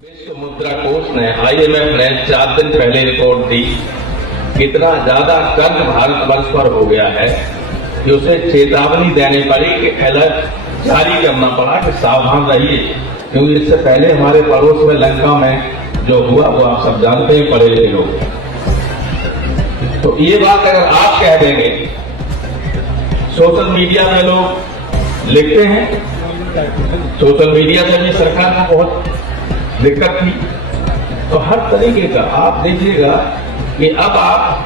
विश्व मुद्रा कोष ने IMF ने 4 दिन पहले रिपोर्ट दी, इतना ज्यादा कर्ज भारतवर्ष पर हो गया है कि उसे चेतावनी देनी पड़ी कि अलर्ट जारी करना पड़ा कि सावधान रहिए, क्योंकि इससे पहले हमारे पड़ोस में लंका में जो हुआ वो आप सब जानते हैं, पढ़े लिखे लोग। तो ये बात अगर आप कह देंगे, सोशल मीडिया में लोग लिखते हैं, सोशल मीडिया में भी सरकार को बहुत दिक्कत थी, तो हर तरीके का आप देखिएगा कि अब आप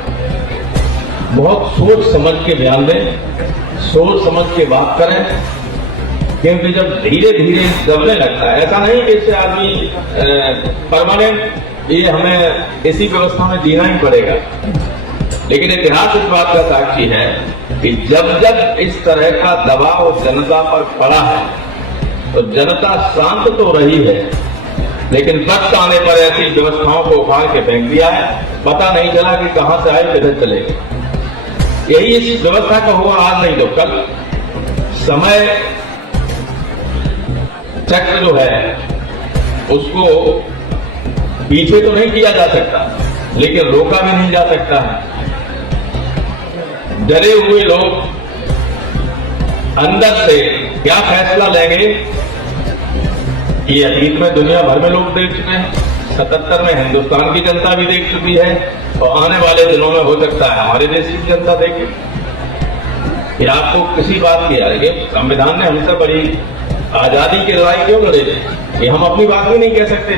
बहुत सोच समझ के बयान दें, सोच समझ के बात करें, क्योंकि जब धीरे धीरे दबने लगता है, ऐसा नहीं कि इससे आदमी परमानेंट ये हमें इसी व्यवस्था में जीना ही पड़ेगा, लेकिन इतिहास इस बात का साक्षी है कि जब जब इस तरह का दबाव जनता पर पड़ा है तो जनता शांत तो रही है, लेकिन वक्त आने पर ऐसी व्यवस्थाओं को उखाड़ के फेंक दिया है, पता नहीं चला कि कहां से आए किधर चले गए। यही इस व्यवस्था का हुआ, आज नहीं तो कल। समय चक्र जो है उसको पीछे तो नहीं किया जा सकता, लेकिन रोका भी नहीं जा सकता है। डरे हुए लोग अंदर से क्या फैसला लेंगे, ये अतीत में दुनिया भर में लोग देख चुके हैं, 77 में हिंदुस्तान की जनता भी देख चुकी है, और आने वाले दिनों में हो सकता है हमारे देश की जनता देखे। कि आपको किसी बात की आगे संविधान ने हमसे बड़ी आजादी की लड़ाई क्यों लड़े कि हम अपनी बात भी नहीं कह सकते,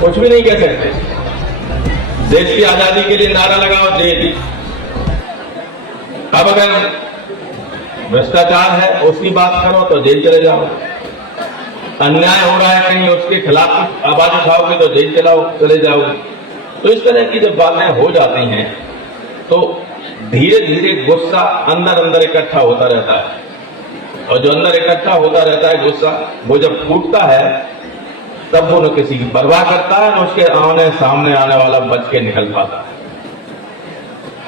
कुछ भी नहीं कह सकते। देश की आजादी के लिए नारा लगाओ जेल। अब अगर भ्रष्टाचार है उसकी बात करो तो जेल चले जाओ, अन्याय हो रहा है कहीं उसके खिलाफ आवाज उठाओगे तो जेल चले जाओगे। तो इस तरह की जब बातें हो जाती हैं तो धीरे धीरे गुस्सा अंदर अंदर इकट्ठा होता रहता है, और जो अंदर इकट्ठा होता रहता है गुस्सा, वो जब फूटता है तब वो न किसी की परवाह करता है, न उसके आने सामने आने वाला बच के निकल पाता है।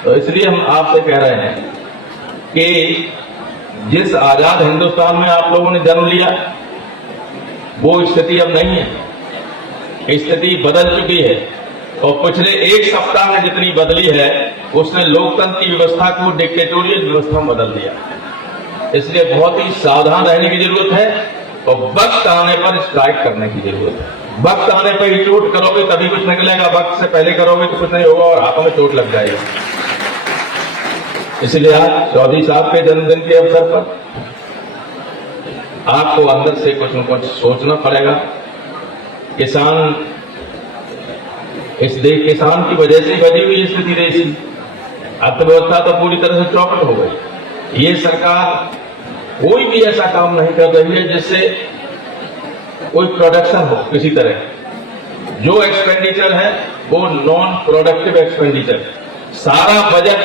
तो इसलिए हम आपसे कह रहे हैं कि जिस आजाद हिंदुस्तान में आप लोगों ने जन्म लिया वो स्थिति अब नहीं है, स्थिति बदल चुकी है, और पिछले एक सप्ताह में जितनी बदली है उसने लोकतंत्र की व्यवस्था को डिक्टेटोरियल व्यवस्था में बदल दिया। इसलिए बहुत ही सावधान रहने की जरूरत है, और वक्त आने पर स्ट्राइक करने की जरूरत है। वक्त आने पर ही चोट करोगे तभी कुछ निकलेगा, वक्त से पहले करोगे तो कुछ नहीं होगा और हाथों में चोट लग जाएगी। इसलिए आज चौधरी साहब के जन्मदिन के अवसर पर आपको अंदर से कुछ न कुछ सोचना पड़ेगा। किसान, इस देश किसान की वजह से बनी हुई स्थिति देश की अर्थव्यवस्था तो पूरी तरह से चौपट हो गई। ये सरकार कोई भी ऐसा काम नहीं कर रही है जिससे कोई प्रोडक्शन हो किसी तरह। जो एक्सपेंडिचर है वो नॉन प्रोडक्टिव एक्सपेंडिचर। सारा बजट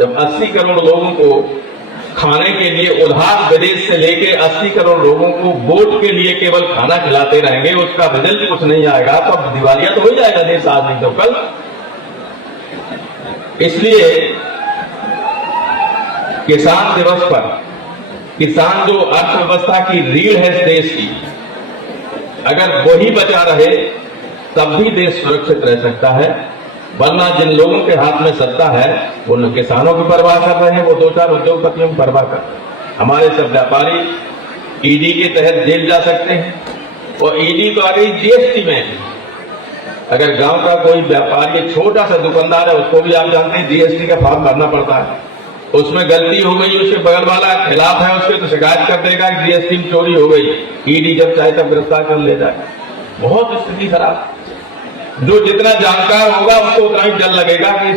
जब 80 करोड़ लोगों को खाने के लिए उधार विदेश से लेके 80 करोड़ लोगों को वोट के लिए केवल खाना खिलाते रहेंगे, उसका रिजल्ट कुछ नहीं आएगा तो अब दिवालिया तो हो जाएगा देश, आज नहीं तो कल। इसलिए किसान दिवस पर किसान जो अर्थव्यवस्था की रीढ़ है इस देश की, अगर वही बचा रहे तब भी देश सुरक्षित रह सकता है। वरना जिन लोगों के हाथ में सत्ता है वो न किसानों की परवाह कर रहे हैं, वो 2-4 उद्योगपतियों की परवाह कर रहे हैं। हमारे सब व्यापारी ईडी के तहत जेल जा सकते हैं, और ईडी तो आ गई जीएसटी में। अगर गांव का कोई व्यापारी छोटा सा दुकानदार है, उसको भी आप जानते हैं जीएसटी का फॉर्म भरना पड़ता है। उसमें गलती हो गई, उसके बगल वाला खिलाफ है उसके, तो शिकायत कर देगा कि जीएसटी में चोरी हो गई, ईडी जब चाहे तब गिरफ्तार कर ले जाए। बहुत स्थिति खराब। जो जितना जानकार होगा उसको उतना ही डर लगेगा कि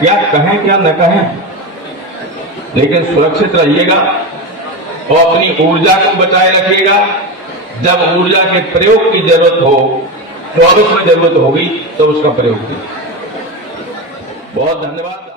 क्या कहें क्या न कहें, लेकिन सुरक्षित रहिएगा और अपनी ऊर्जा को बचाए रखिएगा। जब ऊर्जा के प्रयोग की जरूरत हो, 24 में जरूरत होगी तो उसका प्रयोग कीजिए। बहुत धन्यवाद।